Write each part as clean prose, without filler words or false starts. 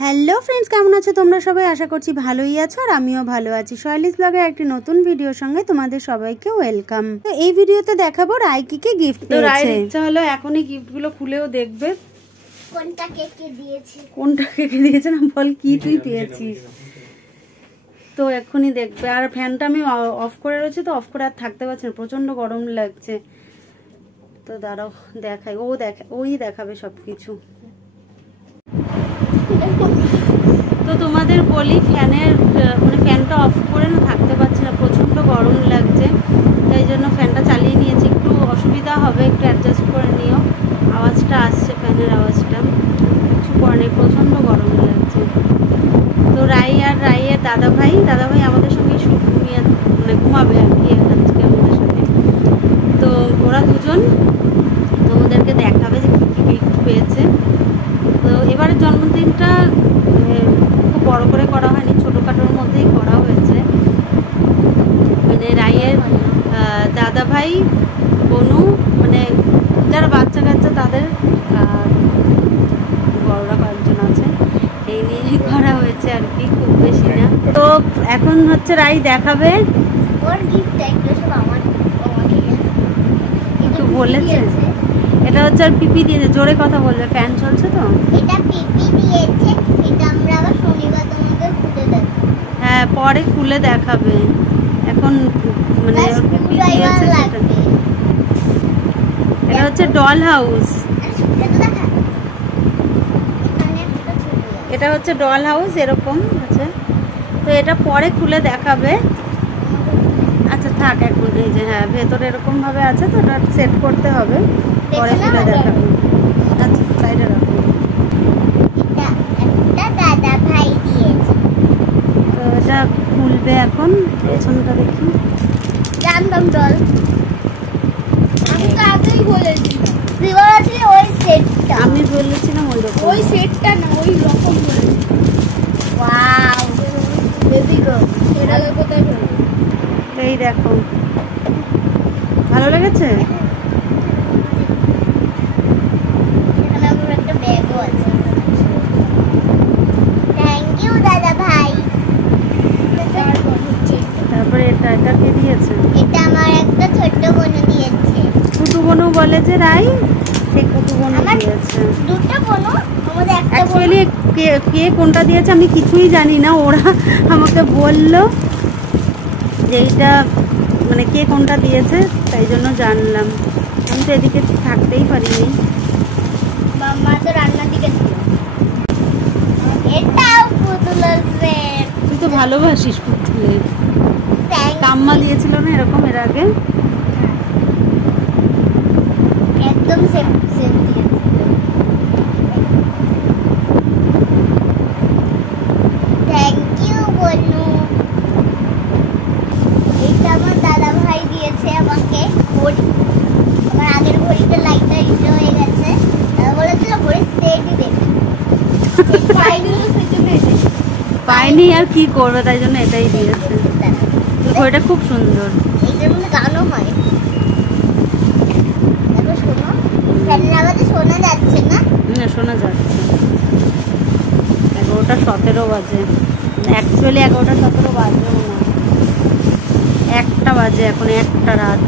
Hello friends, কেমন আছো তোমরা সবাই? আশা করছি ভালোই আছো আর আমিও ভালো আছি। সোয়ালিস ব্লগের একটি নতুন ভিডিওর সঙ্গে তোমাদের সবাইকে ওয়েলকাম। তো এই ভিডিওতে দেখাবো রাইকিকে গিফট পেয়েছে। তো রাইর ইচ্ছা হলো এখনই গিফটগুলো খুলেও দেখবে কোনটা কে দিয়েছে, কোনটা কে দিয়েছে না বল কি তুই পেয়েছিস। তো এখনই দেখবে। আর ফ্যানটা আমি অফ করে রয়েছে, তো অফ করে আর থাকতে পারছি না, প্রচন্ড গরম লাগছে। তো দাঁড়াও দেখাই, ওই দেখাবে সবকিছু। তো তোমাদের বলি ফ্যানটা অফ করে না থাকতে পারছি না, প্রচন্ড গরম লাগছে। তাই জন্য ফ্যানটা চালিয়ে নিয়েছি। একটু অসুবিধা হবে, একটু অ্যাডজাস্ট করে নিও। আওয়াজটা আসছে, ফ্যানের আওয়াজটা, কিছু করে নেই, প্রচন্ড গরম লাগছে। তো রাইয়ের দাদা ভাই আমাদের সঙ্গে ঘুমাবে আর কি আজকে আমাদের সাথে। তো ওরা দুজন তোমাদেরকে দেখাবে যে কী গিফট পেয়েছে। তো এবারের জন্মদিনটা খুব বড় করে করা হয়নি, ছোটোখাটোর মধ্যেই করা হয়েছে। মানে রাইয়ের দাদা ভাই, বনু, মানে যারা বাচ্চা কাচ্চা তাদের বড়রা কয়েকজন আছে, এই নিয়েই করা হয়েছে আর কি, খুব বেশি না। তো এখন হচ্ছে রাই দেখাবে ওর গিফট একটা সব একটু বলেছে। এটা হচ্ছে আর পিপি দিয়েছে, জোরে কথা বলবে, ফ্যান চলছে তো। এটা পিপি দিয়েছে, এটা আমরা আবার শনিবার তোমাদের খুলে দেব। হ্যাঁ, পরে খুলে দেখাবে। এখন মানে পিপি দিয়েছে সেটা। এটা হচ্ছে ডল হাউস। এটা হচ্ছে ডল হাউস, এরকম আছে। তো এটা পরে খুলে দেখাবে। আচ্ছা থাক এখন। এই যে হ্যাঁ, ভেতরে এরকম ভাবে আছে, তো এটা সেট করতে হবে, পরে খুলে দেখাবে। আচ্ছা সাইডে রাখো। এটা দাদা ভাই দিয়েছে। তো এটা খুলবে এখন, পেছনটা দেখি। রামদম ডল, আমি তো আগেই বলেছিলাম। দিবারাত্রি ওই সেটটা, আমি বলেছিলাম ওই সেটটা না, ওই রকম বলে। ওয়াও, বেবি গো, এটা কোথায় হলো? এই দেখো, ভালো লেগেছে? এখানে আমার একটা ব্যাগও আছে। থ্যাংক ইউ দাদা ভাই। তারপরে এটা কে দিয়েছে? এটা আমার একটা ছোট্ট বোনু দিয়েছে। কুটু বোনু বলে যে রাই, সে কুটু বোনু দিয়েছে। দুটো বোনু, আমাদের একটা বোনু। অ্যাকচুয়ালি কে কোনটা দিয়েছে আমি কিছুই জানি না, ওরা আমাকে বললো যে এইটা মানে কে কোনটা দিয়েছে, তাই জন্য জানলাম। আমি তো এদিকে থাকতেই পারিনি। মাম্মা তো রান্নার দিকে ছিল। এটাও পুতুলের সেট। তুই তো ভালোবাসিস পুতুলের। কাম্মা দিয়েছিল না এরকম এর আগে? একদম সেম সেম দিয়েছে। থ্যাংক ইউ বনু। এটা আমার দাদা ভাই দিয়েছে আমাকে ঘড়ি। আমার আগের ঘড়িতে লাইটটা ইয়ে হয়ে গেছে, বলেছিল ঘড়ি সেটই দেবে। পাইনি আর কি করবে, তাই জন্য এটাই দিয়েছে। ঘড়িটা খুব সুন্দর। এইটার মধ্যে গানও হয়, দেখো শোনো। ফ্যানের আওয়াজে শোনা যাচ্ছে না? না, শোনা যাচ্ছে। 11:17 বাজে, অ্যাকচুয়ালি 11:17 বাজেও না, 1টা বাজে এখন, 1টা রাত।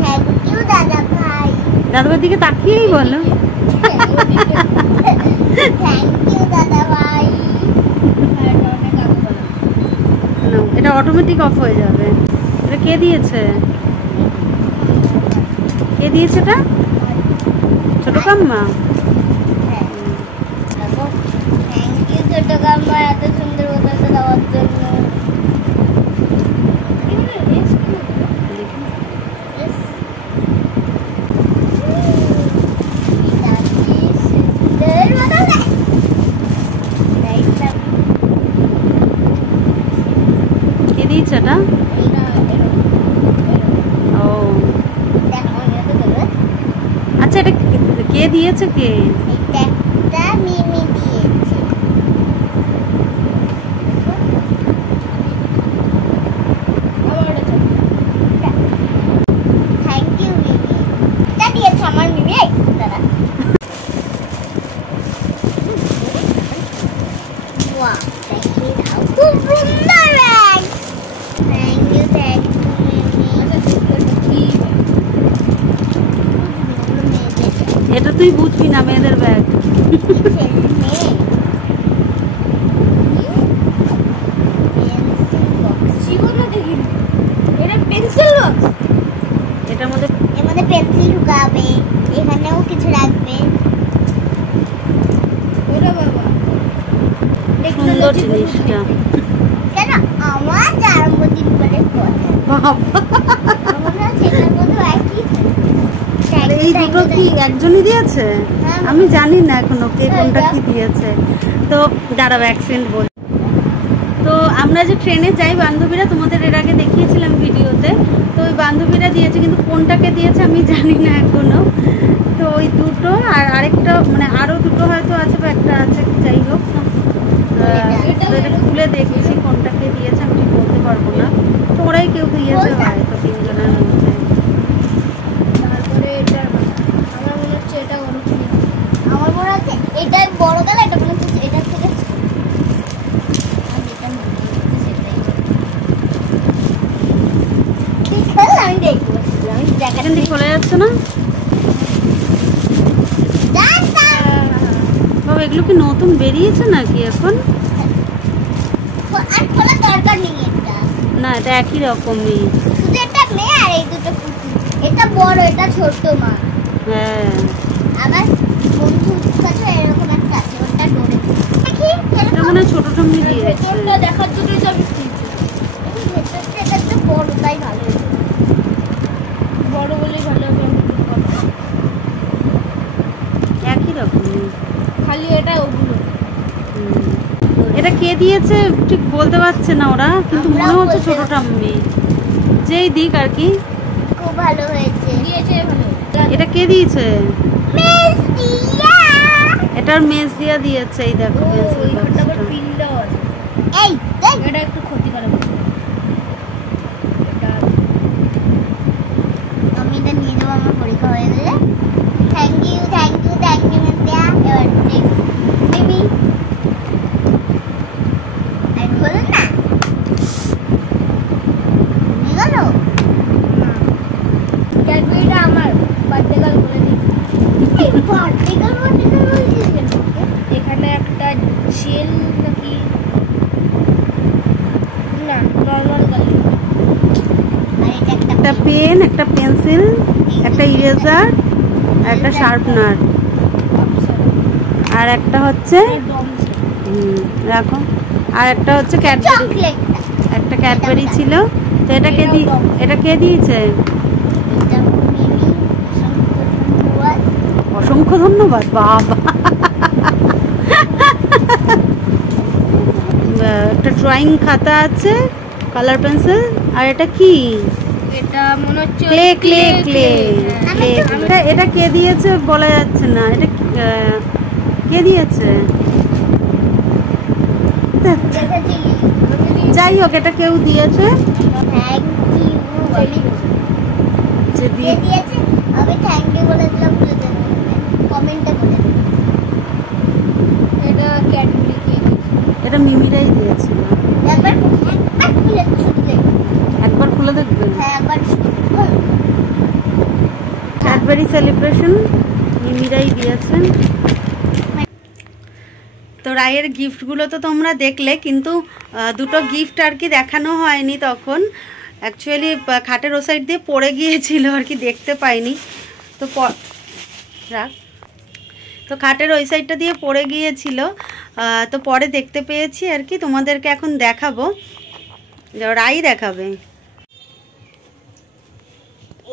থ্যাংক ইউ দাদা ভাই। দাদার দিকে তাকিয়েই বলো থ্যাংক ইউ দাদা ভাই। এটা অটোমেটিক অফ হয়ে যাবে। এটা কে দিয়েছে? কে দিয়েছে এটা? ছোট কাম্মা। থ্যাংক ইউ ছোট কাম্মা, এত সুন্দর বোতলটা দেওয়ার জন্য। কে দিয়েছে এটা? ও আচ্ছা, এটা কে দিয়েছে? কে? এটা মিমি দিয়েছে। থ্যাংক ইউ মিমি। এটা দিয়েছে আমার মিমি। দাদা এটা তুই বুঝবি না, মেয়েদের ব্যাগ। এটার মধ্যে পেন্সিল ঢুকাবে, এখানেও কিছু রাখবে। সুন্দর জিনিসটা। কেন আমার জন্মদিন করে এই দুটো কি একজনই দিয়েছে? আমি জানি না এখনো কে কোনটা কি দিয়েছে। তো দাঁড়াও অ্যাক্সেন্ট বল। তো আমরা যে ট্রেনে যাই বান্ধবীরা, তোমাদের এর আগে দেখিয়েছিলাম ভিডিওতে। তো ওই বান্ধবীরা দিয়েছে, কিন্তু কোনটাকে দিয়েছে আমি জানি না এখনো। তো ওই দুটো আর আরেকটা, মানে আরো দুটো হয়তো আছে বা একটা আছে, যাই হোক। তো এটা খুলে দেখেছি কোনটাকে দিয়েছে, আমি ঠিক বলতে পারবো না। তো ওরাই কেউ দিয়েছে হয়তো তিনজনের মধ্যে। তারপরে এটা আমার মনে হচ্ছে এটা আমার মনে হচ্ছে এটা বড় গেল, এটা মনে হচ্ছে এটা থেকে খোলা যাচ্ছে না বাবা, এগুলো কি নতুন বেরিয়েছে নাকি এখন? আর খোলা দরকার নেই এটা। না, এটা একই রকমই, শুধু এটা মেয়ে আর এই দুটো পুতুল। এটা বড়, এটা ছোট মা। হ্যাঁ আবার বন্ধুর কাছে এরকম একটা আছে, ওটা ডোরে দেখি। এটা মানে ছোট টমি দিয়েছে। এটা দেখার জন্যই তো আমি কিনছি। ভেতরটা এটা তো বড়, তাই ভালো হয়েছে। বড় বলেই ভালো হবে। একই রকমই, খালি এটা ওগুলো। এটা কে দিয়েছে ঠিক বলতে পারছে না ওরা, কিন্তু মনে হচ্ছে ছোট টাম্মি। যেই দিক আর কি, খুব ভালো হয়েছে। দিয়েছে ভালো। এটা কে দিয়েছে? মেস দিয়া। এটার মেজ দিয়া দিয়েছে। এই দেখো ওইখানটা আবার পিনটাও আছে। এই দেখ, এটা একটু ক্ষতিকারক। এটা আমি এটা নিয়ে যাবো আমার পরীক্ষা হয়ে গেলে। থ্যাংক ইউ মেস দিয়া। এবার নেক্সট বেবি। আর বলুন না নিয়ে গেল। ক্যাডবেরিটা আমার বার্থডে গার্ল বলে দিই। বার্থডে গার্ল বলছিস কেন? এখানে একটা জেল নাকি না নরমাল গার্ল। আর এটা একটা পেন, একটা পেন্সিল, একটা ইরেজার, একটা শার্পনার, আর একটা হচ্ছে রাখো, আর একটা হচ্ছে ক্যাডবেরি। একটা ক্যাডবেরি ছিল। তো এটা কে দিয়েছে? অসংখ্য ধন্যবাদ বাবা। একটা ড্রয়িং খাতা আছে, কালার পেন্সিল, আর এটা কি? এটা মনে হচ্ছে ক্লে। এটা কে দিয়েছে বলা যাচ্ছে না। এটা কে দিয়েছে? যাই হোক, এটা কেউ দিয়েছে। যে দিয়েছে আমি থ্যাংক ইউ বলে দিলাম, বলে দেন কমেন্টে বলে দিন। এটা ক্যাডবেরি, এটা মিমিরাই দিয়েছিল। একবার খুলে দেখবে। একবার খুলে দেখবে? হ্যাঁ একবার ক্যাডবেরি সেলিব্রেশন মিমিরাই দিয়েছেন। তো রায়ের গিফটগুলো তো তোমরা দেখলে, কিন্তু দুটো গিফট আর কি দেখানো হয়নি তখন। অ্যাকচুয়ালি খাটের ও সাইড দিয়ে পড়ে গিয়েছিল আর কি, দেখতে পাইনি। তো তো খাটের ওই সাইডটা দিয়ে পড়ে গিয়েছিল, তো পরে দেখতে পেয়েছি আর কি। তোমাদেরকে এখন দেখাবো, রাই দেখাবে।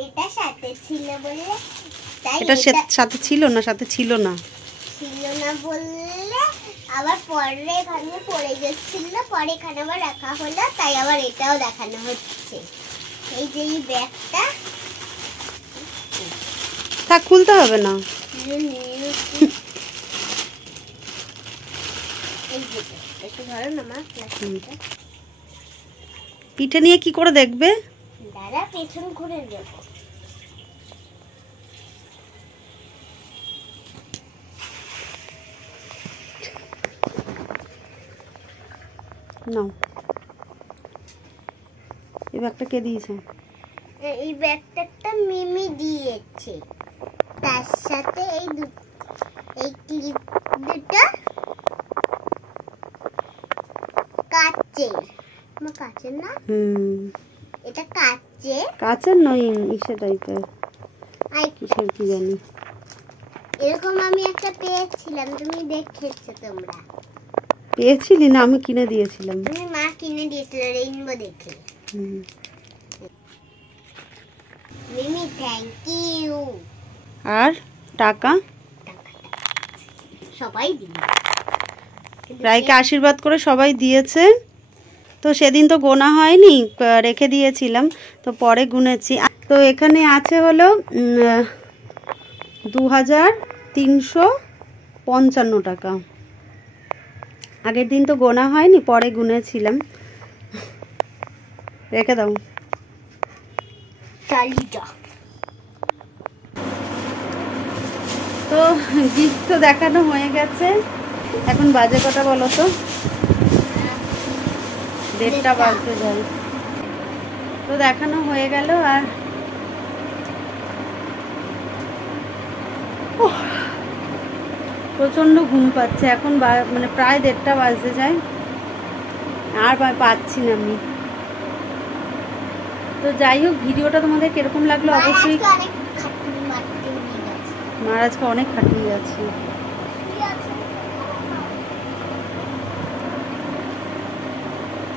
এটা সাথে ছিল বলে, এটা সাথে ছিল না, সাথে ছিল না বললে আবার পরে এখানে পড়ে যাচ্ছিল, পরে এখানে আবার রাখা হলো, তাই আবার এটাও দেখানো হচ্ছে। এই যে এই ব্যাগটা তা খুলতে হবে না। পিঠে নিয়ে কি করে দেখবে? দাদা পেছন ঘুরে দেখো। নাও, এই ব্যাগটা কে দিয়েছে? এই ব্যাগটা একটা মিমি দিয়েছে। তার তার সাথে এই ক্লিপ দুটো কাচের না? এটা কাচের নয়, ইসে টাইপের, কিসের কি জানি। এরকম আমি একটা পেয়েছিলাম, তুমি দেখেছো? তোমরা পেয়েছিলি না? আমি কিনে দিয়েছিলাম। তুমি মা কিনে দিয়েছিল রেইনবো দেখে। মিমি থ্যাংক ইউ। আর টাকা সবাই দিল, রাইকে আশীর্বাদ করে সবাই দিয়েছে। তো সেদিন তো গোনা হয়নি, রেখে দিয়েছিলাম, তো পরে গুনেছি। তো এখানে আছে হলো 2355 টাকা। আগের দিন তো গোনা হয়নি, পরে গুনেছিলাম। রেখে দাও। তো গিফট তো দেখানো হয়ে গেছে। এখন বাজে কটা বলো তো? 1:30 বাজতে যায়। তো দেখানো হয়ে গেল। আর প্রচন্ড ঘুম পাচ্ছে এখন, মানে প্রায় 1:30 বাজতে যায়, আর পাচ্ছি না আমি। তো যাই হোক, ভিডিওটা তোমাদের কিরকম লাগলো অবশ্যই। মার আজকে অনেক খাটিয়ে আছে।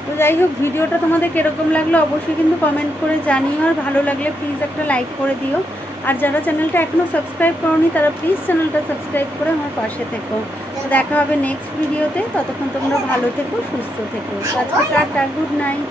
তো যাই হোক, ভিডিওটা তোমাদের কিরকম লাগলো অবশ্যই কিন্তু কমেন্ট করে জানিও। আর ভালো লাগলে প্লিজ একটা লাইক করে দিও। আর যারা চ্যানেলটা এখনো সাবস্ক্রাইব করোনি তারা প্লিজ চ্যানেলটা সাবস্ক্রাইব করে আমার পাশে থেকো। তো দেখা হবে নেক্সট ভিডিওতে। ততক্ষণ তোমরা ভালো থেকো, সুস্থ থেকো। আজকে টাটা, গুড নাইট।